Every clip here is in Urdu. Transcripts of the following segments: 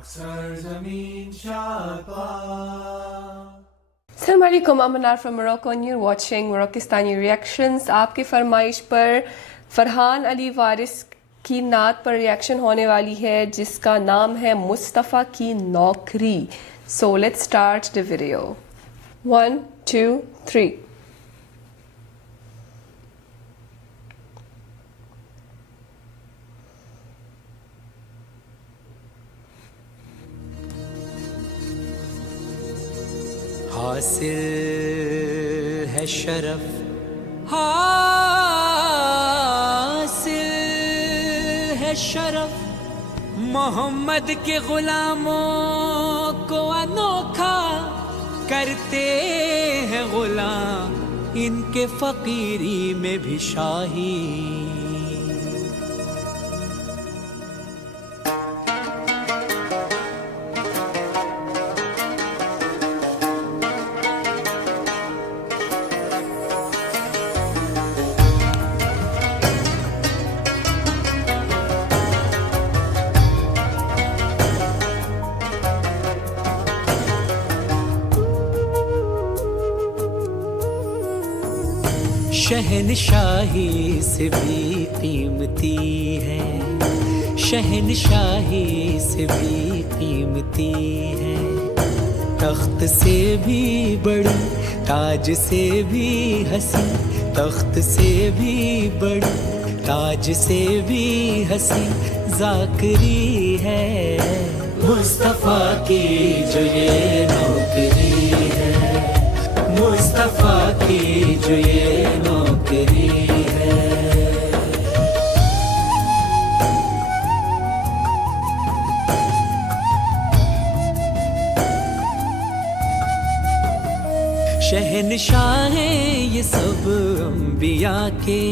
السلام علیکم. Amnar from Morocco and you're watching موروکستانی ریئیکشنز. آپ کی فرمائش پر فرحان علی وارث کی نعت پر ریئیکشن ہونے والی ہے جس کا نام ہے مصطفیٰ کی نوکری. So let's start the video. 1 2 3. حاصل ہے شرف، حاصل ہے شرف، محمد کے غلاموں کو انوکھا کرتے ہیں غلام، ان کے فقیری میں بھی شاہی. شہنشاہی سے بھی قیمتی ہے، شہنشاہی سے بھی قیمتی ہے، تخت سے بھی بڑی، تاج سے بھی حسین، تخت سے بھی بڑی، تاج سے بھی حسین ذاکری ہے مصطفیٰ کی جو یہ نوکری ہے، مصطفیٰ کی جو یہ نوکری ہے. شہنشاہ ہیں یہ سب انبیاء کے،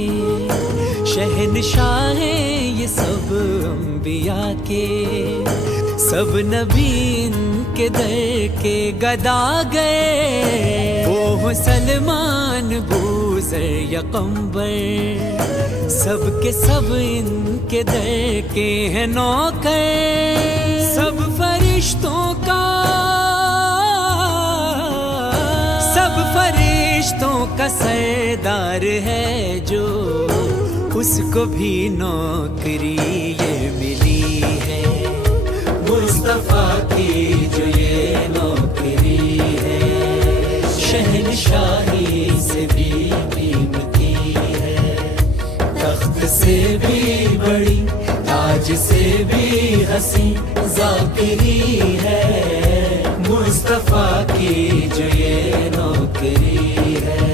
شہنشاہ ہیں یہ سب انبیاء کے، سب نبی ان کے در کے گدا گئے، وہ سلمان بوذر یقمبر، سب کے سب ان کے در کے ہیں نوکر، سب فرشتوں کا، سب فرشتوں کا سردار ہے جو، اس کو بھی نوکری یہ ملی ہے مصطفیٰ کی جو یہ نوکری ہے. شہنشاہی سے بھی قیمتی ہے، تخت سے بھی بڑی، تاج سے بھی حسین ذاکری ہے مصطفیٰ کی جو یہ نوکری ہے.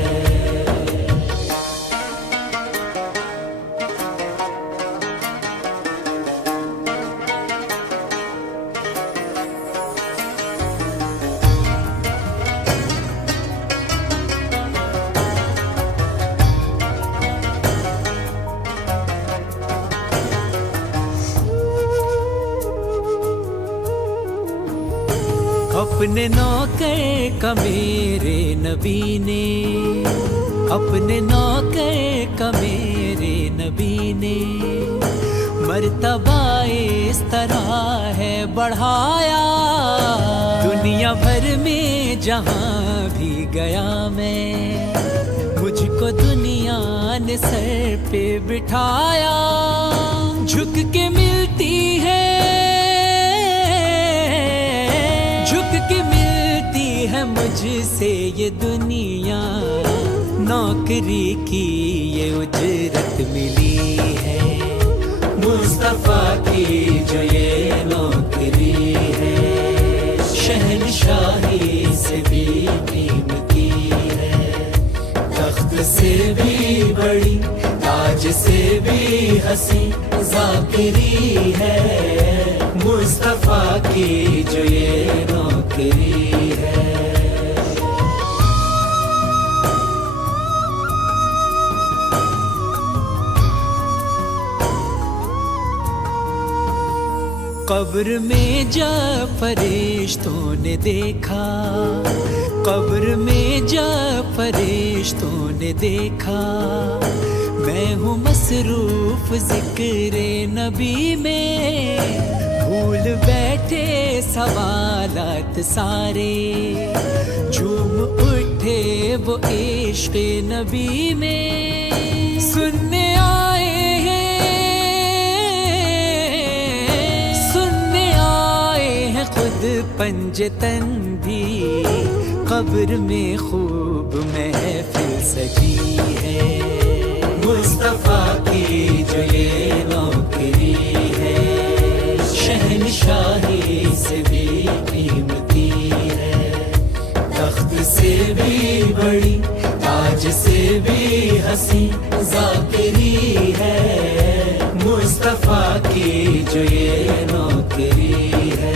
اپنے نوکر کا میرے نبی نے، اپنے نوکر کا میرے نبی نے مرتبہ اس طرح ہے بڑھایا، دنیا بھر میں جہاں بھی گیا میں، مجھ کو دنیا نے سر پہ بٹھایا، جھک کے ملتی ہے، مجھ سے یہ دنیا، نوکری کی یہ اجرت ملی ہے مصطفیٰ کی جو یہ نوکری ہے. شہنشاہی سے بھی قیمتی ہے، تخت سے بھی بڑی، تاج سے بھی حسین ذاکری ہے مصطفیٰ کی جو یہ نوکری ہے. قبر میں جب فرشتوں نے دیکھا، قبر میں جب فرشتوں نے دیکھا، میں ہوں مصروف ذکر نبی میں، بھول بیٹھے سوالات سارے جھوم اٹھے وہ عشق نبی میں سننے آئے ہیں خود پنجتن بھی قبر میں خوب محفل سجی ہے مصطفیٰ کی جو یہ نوکری ہے شہنشاہی سے بھی قیمتی ہے تخت سے بھی بڑی تاج سے بھی حسین ذاکری ہے مصطفیٰ کی جو یہ نوکری ہے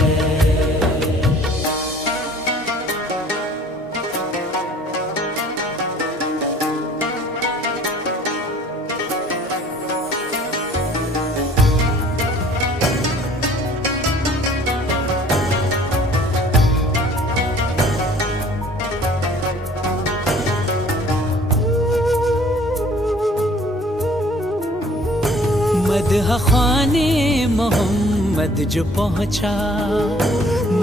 مدح خانے محمد جو پہنچا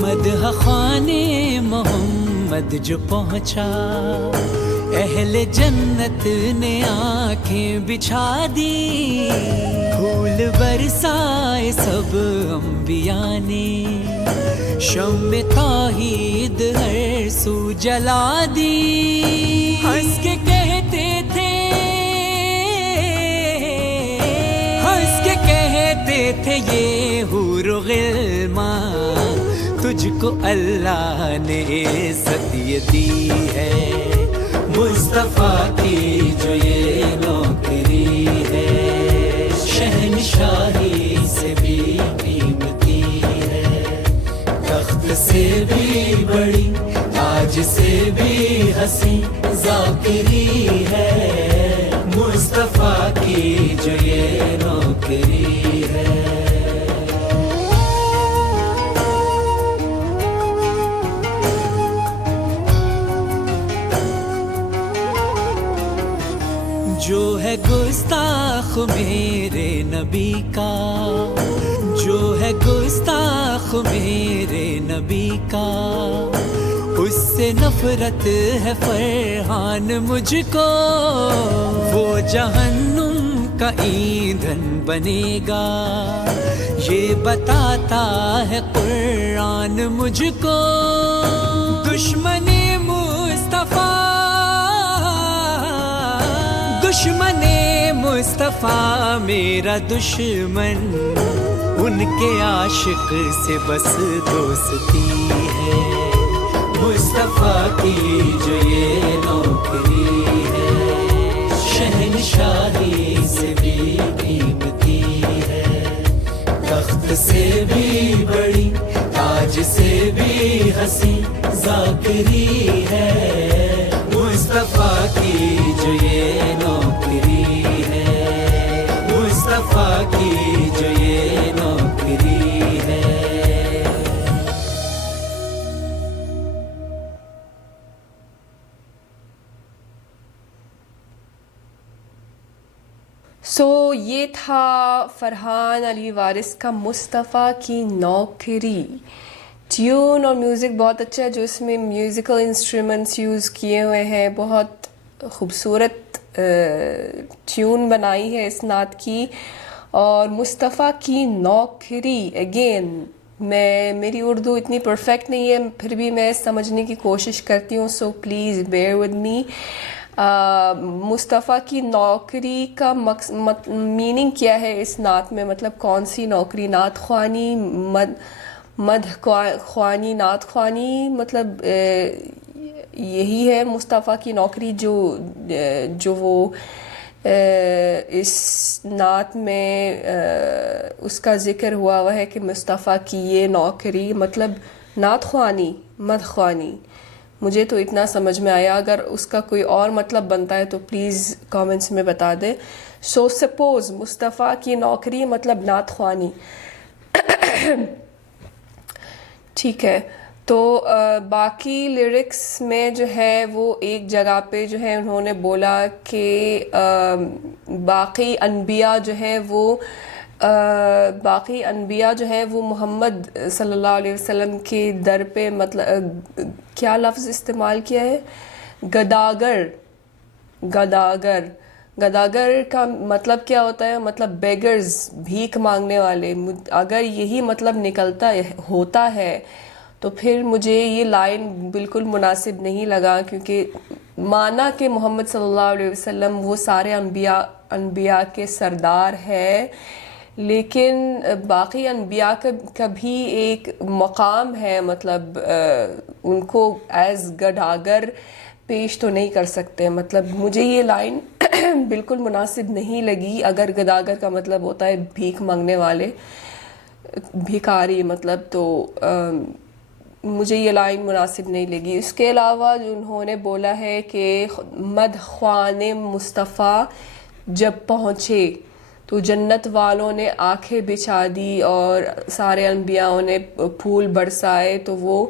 مدح خانے محمد جو پہنچا اہل جنت نے آنکھیں بچھا دی پھول برسائے سب انبیاء نے شمع توحید ہر سو جلا دی ہنس کے کہتے تھے تھے یہ حور و غلمان تجھ کو اللہ نے عزت یہ دی ہے مصطفیٰ کی جو یہ نوکری ہے شہنشاہی سے بھی قیمتی ہے تخت سے بھی بڑی تاج سے بھی حسین ذاکری ہے مصطفیٰ کی جو یہ نوکری ہے جو ہے گستاخ میرے نبی کا جو ہے گستاخ میرے نبی کا اس سے نفرت ہے فرحان مجھ کو وہ جہنم کا ایندھن بنے گا یہ بتاتا ہے قرآن مجھ کو دشمن مصطفیٰ میرا دشمن ان کے عاشق سے بس دوستی ہے مصطفیٰ کی جو یہ نوکری ہے شہنشاہی سے بھی قیمتی ہے تخت سے بھی بڑی تاج سے بھی حسین ذاکری ہے مصطفیٰ کی جو یہ نوکری ہے مصطفیٰ کی جو یہ نوکری ہے یہ تھا فرحان علی وارث کا مصطفیٰ کی نوکری. ٹیون اور میوزک بہت اچھا ہے جو اس میں میوزیکل انسٹرومنٹس یوز کیے ہوئے ہیں. بہت خوبصورت ٹیون بنائی ہے اس نعت کی. اور مصطفیٰ کی نوکری اگین میری اردو اتنی پرفیکٹ نہیں ہے پھر بھی میں سمجھنے کی کوشش کرتی ہوں, so please bear with me. مصطفیٰ کی نوکری کا میننگ کیا ہے اس نعت میں, مطلب کون سی نوکری؟ نعت خوانی, مدح خوانی, نعت خوانی, مطلب یہی ہے مصطفیٰ کی نوکری جو وہ اس نعت میں اس کا ذکر ہوا ہے کہ مصطفیٰ کی یہ نوکری, مطلب نعت خوانی, مدح خوانی. مجھے تو اتنا سمجھ میں آیا, اگر اس کا کوئی اور مطلب بنتا ہے تو پلیز کامنٹس میں بتا دیں. سو سپوز مصطفیٰ کی نوکری مطلب نعت خوانی, ٹھیک ہے. تو باقی لیرکس میں جو ہے وہ ایک جگہ پہ جو ہے انہوں نے بولا کہ باقی انبیاء جو ہے وہ باقی انبیاء جو ہیں وہ محمد صلی اللہ علیہ وسلم کے در پہ مطلب کیا لفظ استعمال کیا ہے، گداگر. گداگر کا مطلب کیا ہوتا ہے؟ مطلب بیگرز، بھیک مانگنے والے. اگر یہی مطلب نکلتا ہوتا ہے تو پھر مجھے یہ لائن بالکل مناسب نہیں لگا، کیونکہ مانا کہ محمد صلی اللہ علیہ وسلم وہ سارے انبیاء کے سردار ہے، لیکن باقی انبیاء کا بھی ایک مقام ہے، مطلب ان کو ایز گداگر پیش تو نہیں کر سکتے. مطلب مجھے یہ لائن بالکل مناسب نہیں لگی. اگر گداگر کا مطلب ہوتا ہے بھیک مانگنے والے، بھیکاری مطلب، تو مجھے یہ لائن مناسب نہیں لگی. اس کے علاوہ جو انہوں نے بولا ہے کہ مدخوان مصطفیٰ جب پہنچے تو جنت والوں نے آنکھیں بچھا دی اور سارے انبیاءوں نے پھول برسائے. تو وہ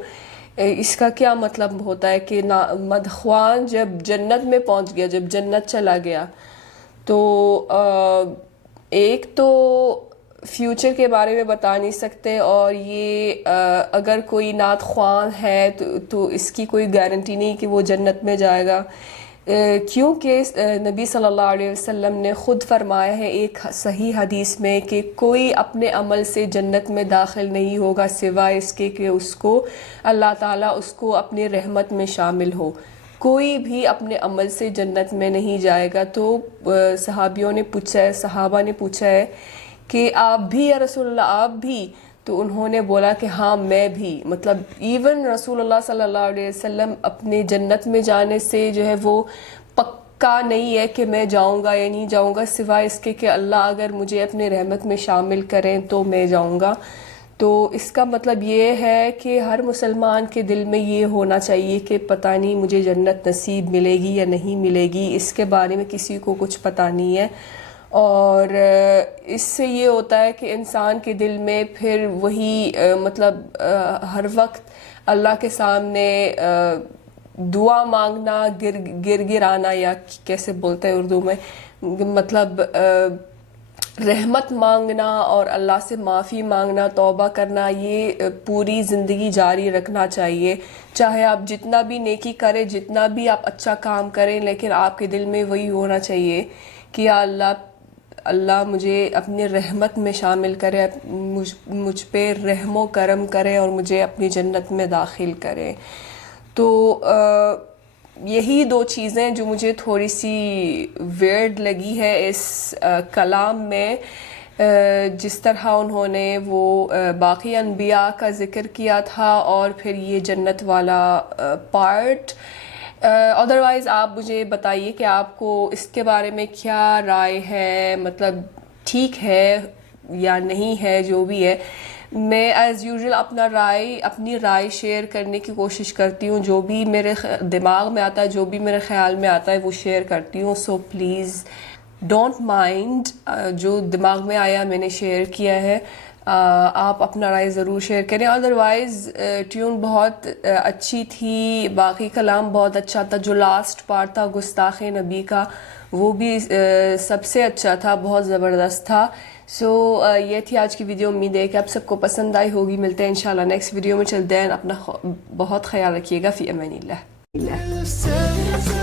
اس کا کیا مطلب ہوتا ہے کہ مدخوان جب جنت میں پہنچ گیا، جب جنت چلا گیا، تو ایک تو فیوچر کے بارے میں بتا نہیں سکتے، اور یہ اگر کوئی نعت خواں ہے تو اس کی کوئی گارنٹی نہیں کہ وہ جنت میں جائے گا، کیونکہ نبی صلی اللہ علیہ وسلم نے خود فرمایا ہے ایک صحیح حدیث میں کہ کوئی اپنے عمل سے جنت میں داخل نہیں ہوگا سوائے اس کے کہ اس کو اللہ تعالیٰ اس کو اپنی رحمت میں شامل ہو. کوئی بھی اپنے عمل سے جنت میں نہیں جائے گا. تو صحابیوں نے پوچھا ہے، صحابہ نے پوچھا ہے کہ آپ بھی یا رسول اللہ، آپ بھی؟ تو انہوں نے بولا کہ ہاں میں بھی. مطلب ایون رسول اللہ صلی اللہ علیہ وسلم اپنے جنت میں جانے سے جو ہے وہ پکا نہیں ہے کہ میں جاؤں گا یا نہیں جاؤں گا، سوائے اس کے کہ اللہ اگر مجھے اپنے رحمت میں شامل کریں تو میں جاؤں گا. تو اس کا مطلب یہ ہے کہ ہر مسلمان کے دل میں یہ ہونا چاہیے کہ پتہ نہیں مجھے جنت نصیب ملے گی یا نہیں ملے گی، اس کے بارے میں کسی کو کچھ پتہ نہیں ہے. اور اس سے یہ ہوتا ہے کہ انسان کے دل میں پھر وہی مطلب ہر وقت اللہ کے سامنے دعا مانگنا، گرانا، یا کیسے بولتے ہیں اردو میں، مطلب رحمت مانگنا اور اللہ سے معافی مانگنا، توبہ کرنا، یہ پوری زندگی جاری رکھنا چاہیے. چاہے آپ جتنا بھی نیکی کریں، جتنا بھی آپ اچھا کام کریں، لیکن آپ کے دل میں وہی ہونا چاہیے کہ یا اللہ مجھے اپنی رحمت میں شامل کرے، مجھ پہ رحم و کرم کرے اور مجھے اپنی جنت میں داخل کرے. تو یہی دو چیزیں جو مجھے تھوڑی سی ویئرڈ لگی ہے اس کلام میں، جس طرح انہوں نے وہ باقی انبیاء کا ذکر کیا تھا اور پھر یہ جنت والا پارٹ. ادروائز آپ مجھے بتائیے کہ آپ کو اس کے بارے میں کیا رائے ہے، مطلب ٹھیک ہے یا نہیں ہے، جو بھی ہے. میں ایز یوزول اپنی رائے شیئر کرنے کی کوشش کرتی ہوں، جو بھی میرے دماغ میں آتا ہے، جو بھی میرے خیال میں آتا ہے وہ شیئر کرتی ہوں. سو پلیز ڈونٹ مائنڈ، جو دماغ میں آیا میں نے شیئر کیا ہے. آپ اپنا رائے ضرور شیئر کریں. ادروائز ٹیون بہت اچھی تھی، باقی کلام بہت اچھا تھا. جو لاسٹ پارٹ تھا گستاخ نبی کا، وہ بھی سب سے اچھا تھا، بہت زبردست تھا. سو یہ تھی آج کی ویڈیو. امید ہے کہ آپ سب کو پسند آئی ہوگی. ملتے ہیں انشاءاللہ نیکسٹ ویڈیو میں. چل دین اپنا بہت خیال رکھیے گا. فی امان اللہ.